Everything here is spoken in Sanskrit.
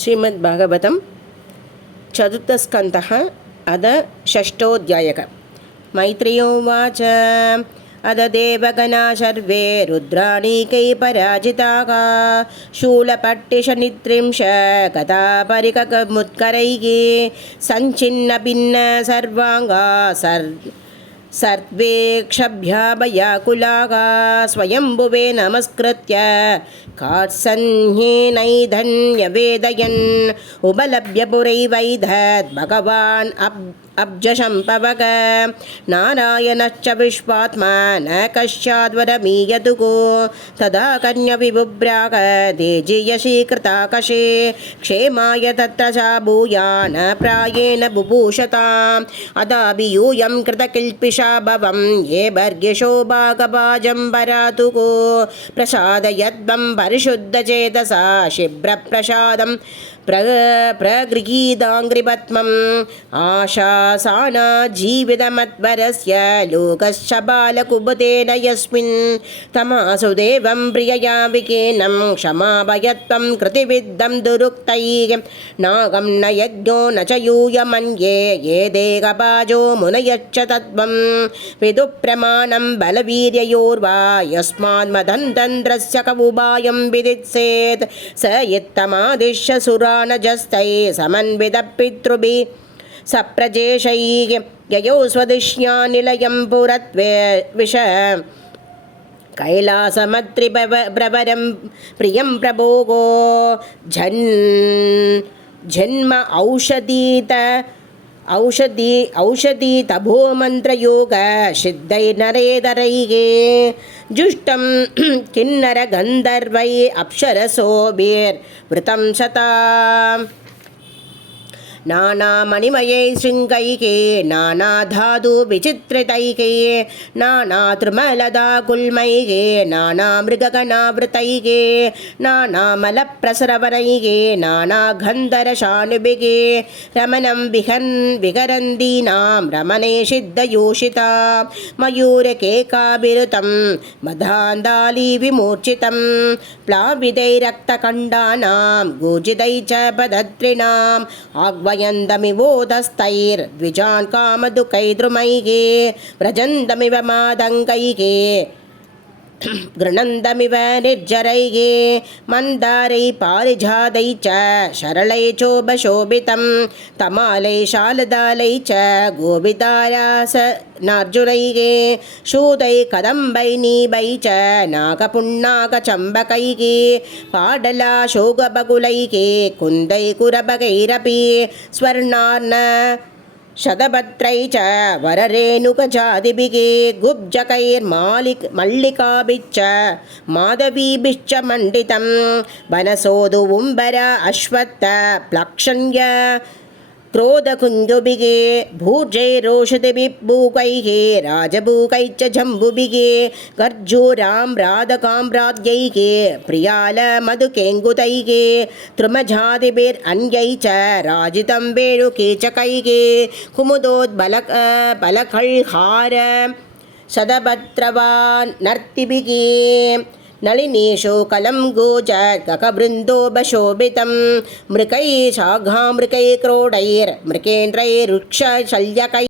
श्रीमद्भागवतं चतुर्थस्कन्धः अध षष्ठोऽध्यायः। मैत्रेय उवाच अध देवगणा सर्वे रुद्राणीकै पराजिताः शूलपट्टिशनित्रिंश कथापरिकमुत्करैः सञ्छिन्नभिन्न सर्वाङ्गा सर्वे क्षभ्याभयाकुलाः स्वयंभुवे नमस्कृत्य कार्त्सन्येनैधन्यवेदयन् उपलभ्य पुरैवैधत् भगवान् अब्जशम्पवक नारायणश्च विश्वात्मा न कश्चाद्वरमीयतुः तदा कन्यविबुभ्राग तेजयशीकृताकशे क्षेमाय तत्र च भूयान् प्रायेण बुभूषताम् अदाभियूयं कृतकिल्पिषा भवं ये भर्ग्यशोभागभाजं वरातुः प्रसादयद्वं परिशुद्धचेतसा शिभ्रप्रसादं प्रगृहीताङ्घ्रिपद्मम् आशासाना जीवितमत्वरस्य लोकश्च बालकुबुतेन यस्मिन् तमासु देवं प्रियया विकीनं क्षमाभयत्वं कृतिविद्धं दुरुक्तैः नागं न यज्ञो न च यूयमन्ये ये देहबाजो मुनयश्च तत्त्वं विदुप्रमाणं बलवीर्ययोर्वा यस्मान्मदन्तन्द्रस्य कवुबायं विदित्सेत् स इत्थमादिश्य सुरानजस्तैः समन्वितपितृभिः सप्रजेशैः ययौ स्वदिष्ण्यानिलयं पुरत्वे विष कैलासमत्रिप्रवरं प्रियं प्रभोगो जन्म औषधी तभो मन्त्रयोग सिद्धैर्नरेतरैः जुष्टं किन्नर गन्धर्वै अप्सरसोभिर्वृतं शता नानामणिमयै शृङ्गैः नानाधातुविचित्रितैः नानातृमलदाकुल्मैः नानामृगगणावृतैः नानामलप्रसरवनैः नानागन्धरशानुभिः रमणं विहरन्दीनां रमणे सिद्धयोषिता मयूरकेकाभिरुतं मदान्दालीविमूर्छितं प्लावितैरक्तकण्डानां गोजितै च पदत्रिणाम् आह्वयन्दमिवोदस्तैर्द्विजान् कामदुःखैर्द्रुमैः व्रजन्दमिव मादङ्गैः गृणन्दमिव निर्जरैः मन्दारै पारिजातै च शरलै चोपशोभितं तमालै शालदालै च गोवितारासनार्जुनैः शूदै कदम्बै नीबै च नागपुण्णागचम्बकैः पाडलाशोकबकुलैः कुन्दै कुरबकैरपि स्वर्णार्न शतभद्रै च वररेणुकजातिभिः गुब्जकैर्मल्लिकाभिश्च माधवीभिश्च मण्डितं वनसोदु उम्बर अश्वत्थ प्लक्षण्य क्रोधकुञ्जुभिः भूर्जैरोषधिभिः राजभूकैश्च जम्बुभिः गर्जूराम्रादकाम्राद्यैः प्रियालमधुकेङ्गुतैः तृमजातिभिरन्यै च राजितं वेणुकीचकैः कुमुदोद्बलकल्हार शतभद्रवानर्तिभिः नलिनीषु कलं गोजकबृन्दोपशोभितं मृगैः शाघामृगैः क्रोडैर्मृगेन्द्रैर्वृक्षशल्यकैः